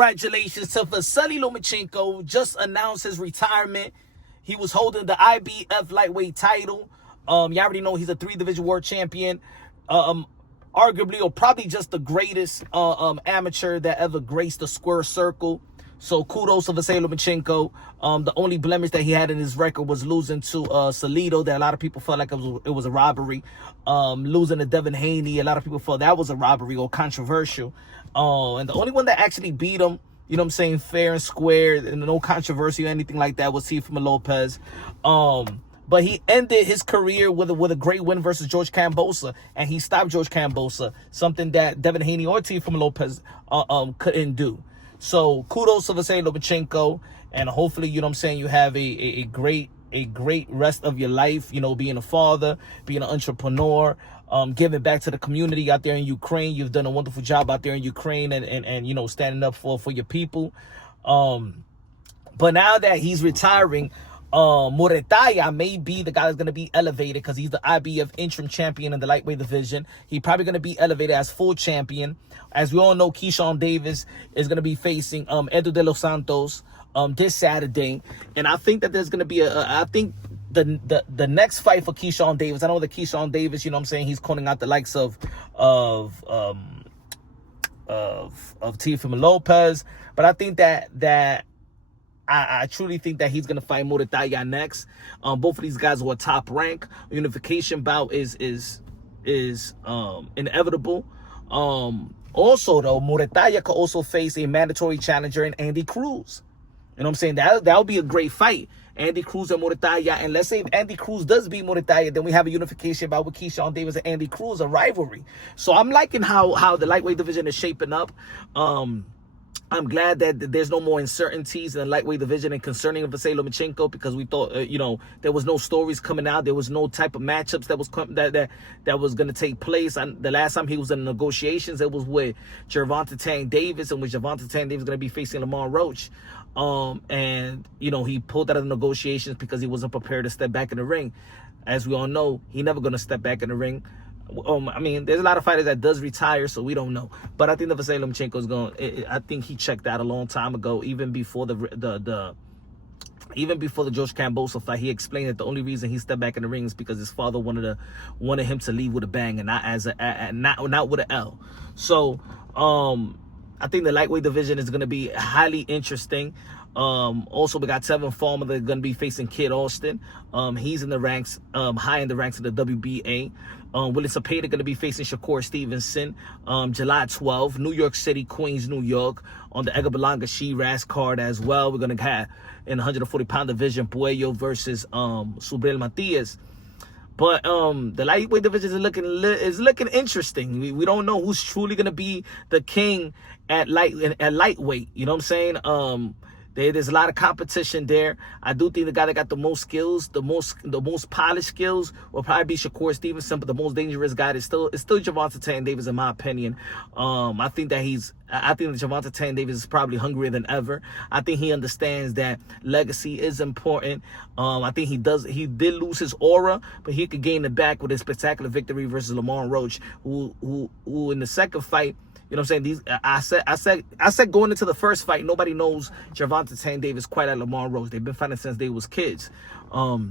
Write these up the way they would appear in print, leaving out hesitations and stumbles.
Congratulations to Vasyl Lomachenko. Just announced his retirement. He was holding the IBF lightweight title. You already know he's a 3-division world champion. Arguably, or probably just the greatest amateur that ever graced the square circle. So kudos to Vasyl Lomachenko. The only blemish that he had in his record was losing to Salido, that a lot of people felt like it was a robbery. Losing to Devin Haney, a lot of people felt that was a robbery or controversial. And the only one that actually beat him, you know what I'm saying, fair and square, and no controversy or anything like that, was Teofimo Lopez. But he ended his career with a great win versus George Kambosos, and he stopped George Kambosos, something that Devin Haney or Teofimo Lopez couldn't do. So kudos to Vasyl Lomachenko, and hopefully, you know what I'm saying, you have a great rest of your life, you know, being a father, being an entrepreneur, giving back to the community out there in Ukraine. You've done a wonderful job out there in Ukraine, and you know, standing up for your people. But now that he's retiring, Muratalla may be the guy that's going to be elevated, because he's the IBF interim champion in the lightweight division. He's probably going to be elevated as full champion. As we all know, Keyshawn Davis is going to be facing Edward de los Santos this Saturday. And I think that there's going to be I think the next fight for Keyshawn Davis, I know that Keyshawn Davis, you know what I'm saying, he's calling out the likes of Teofimo Lopez. But I think that I truly think that he's going to fight Muratalla next. Both of these guys were top rank. Unification bout is inevitable. Also, though, Muratalla could also face a mandatory challenger in Andy Cruz. You know what I'm saying? That would be a great fight. Andy Cruz and Muratalla. And let's say if Andy Cruz does beat Muratalla, then we have a unification bout with Keyshawn Davis and Andy Cruz, a rivalry. So I'm liking how the lightweight division is shaping up. I'm glad that there's no more uncertainties in the lightweight division and concerning Vasyl Lomachenko, because we thought, you know, there was no stories coming out. There was no type of matchups that was going to take place. And the last time he was in negotiations, it was with Gervonta Tank Davis, in which Gervonta Tank Davis is going to be facing Lamar Roach. And, you know, he pulled out of the negotiations because he wasn't prepared to step back in the ring. As we all know, he's never going to step back in the ring. I mean, there's a lot of fighters that does retire, so we don't know. But I think that Vasyl Lomachenko is going. I think he checked out a long time ago, even before the George Kambosos fight. He explained that the only reason he stepped back in the ring is because his father wanted him to leave with a bang and not with an L. So I think the lightweight division is going to be highly interesting. Also, we got Tevin Farmer that's going to be facing Kid Austin. He's in the ranks, high in the ranks of the WBA. Willie Cepeda going to be facing Shakur Stevenson July 12th, New York City, Queens, New York, on the Edgar Berlanga Shiraz card as well. We're going to have in the 140-pound division, Puello versus Subriel Matias. But the lightweight division is looking interesting. We don't know who's truly going to be the king at lightweight. You know what I'm saying? There's a lot of competition there. I do think the guy that got the most skills, the most polished skills, will probably be Shakur Stevenson. But the most dangerous guy is still Gervonta Tank Davis, in my opinion. I think that Gervonta Tank Davis is probably hungrier than ever. I think he understands that legacy is important. I think he did lose his aura, but he could gain it back with a spectacular victory versus Lamar Roach, who in the second fight. You know what I'm saying? I said going into the first fight, nobody knows Gervonta Tank Davis quite like Lamar Roach. They've been fighting since they was kids. But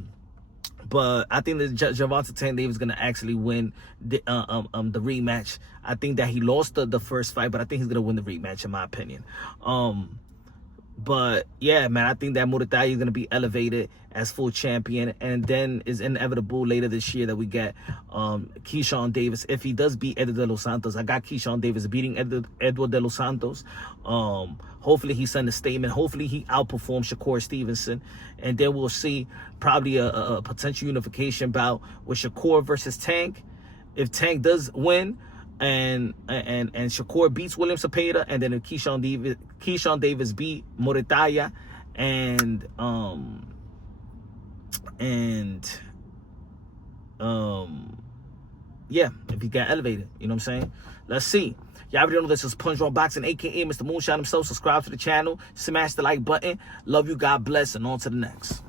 I think that Gervonta Tank Davis is going to actually win the rematch. I think that he lost the first fight, but I think he's going to win the rematch, in my opinion. But yeah, man, I think that Muratalla is going to be elevated as full champion, and then is inevitable later this year that we get Keyshawn Davis. If he does beat Edward de los Santos, I got Keyshawn Davis beating Edward de los Santos. Hopefully he sends a statement. Hopefully he outperforms Shakur Stevenson, and then we'll see probably a potential unification bout with Shakur versus Tank. If Tank does win, and Shakur beats William Cepeda, and then if Keyshawn Davis beat Muratalla, and yeah, if he got elevated, you know what I'm saying? Let's see. Y'all already know this is Punch Drunk Boxing, aka Mr. Moonshine himself. Subscribe to the channel, smash the like button. Love you, God bless, and on to the next.